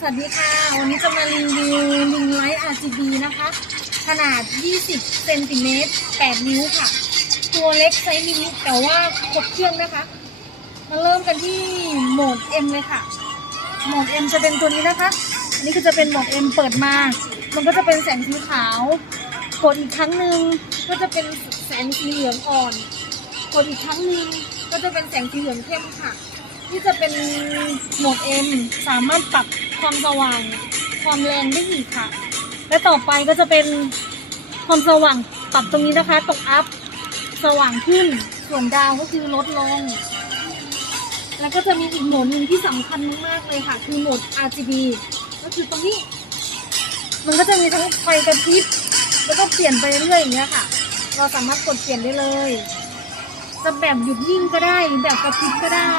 สวัสดีค่ะ วันนี้จะมารีวิวลิงไลท์ RGB นะคะ ขนาด 20เซนติเมตร8นิ้วค่ะ ตัวเล็กไซส์มินิแต่ว่าครบเครื่องนะคะ มาเริ่มกันที่โหมด M เลยค่ะ โหมด M จะเป็นตัวนี้นะคะ อันนี้ก็จะเป็นโหมด M เปิดมา มันก็จะเป็นแสงสีขาว กดอีกครั้งหนึ่งก็จะเป็นแสงสีเหลืองอ่อน กดอีกครั้งหนึ่งก็จะเป็นแสงสีเหลืองเข้มค่ะ ที่จะเป็นโหมด M สามารถปรับความสว่าง ความแรงได้อีกค่ะ และต่อไปก็จะเป็นความสว่างปรับตรงนี้นะคะตรงอัพสว่างขึ้น ส่วนดาวก็คือลดลง แล้วก็จะมีอีกโหมดหนึ่งที่สำคัญมากๆเลยค่ะ คือโหมด RGB ก็คือตรงนี้ มันก็จะมีทั้งไฟกระพริบแล้วก็เปลี่ยนไปเรื่อยๆอย่างเงี้ยค่ะ เราสามารถกดเปลี่ยนได้เลย จะแบบหยุดนิ่งก็ได้ แบบกระพริบก็ได้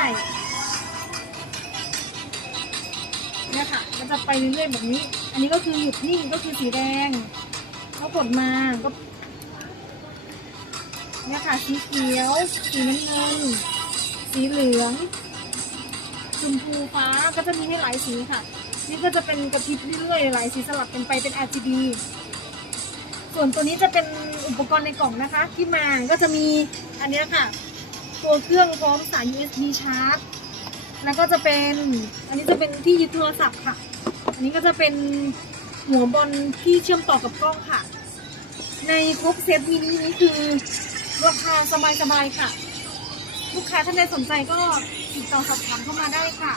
จะไปเรื่อยๆแบบนี้ อันนี้ก็คือหยุดนิ่งก็คือสีแดงแล้วกดมาก็เนี่ยค่ะสีเขียว สีน้ำเงิน สีเหลืองชมพูฟ้าก็จะมีให้หลายสีค่ะ นี่ก็จะเป็นกระพริบเรื่อยๆหลายสีสลับกันไปเป็น RGB ส่วนตัวนี้จะเป็นอุปกรณ์ในกล่องนะคะ ที่มาก็จะมีอันเนี้ยค่ะ ตัวเครื่องพร้อมสาย USB ชาร์จแล้วก็จะเป็นอันนี้จะเป็นที่ยึดโทรศัพท์ค่ะ อันนี้ก็จะเป็นหัวบอลที่เชื่อมต่อกับกล้องค่ะ ในครบเซตมินินี้คือราคาสบายๆค่ะ ลูกค้าท่านใดสนใจก็ติดต่อสอบถามเข้ามาได้ค่ะ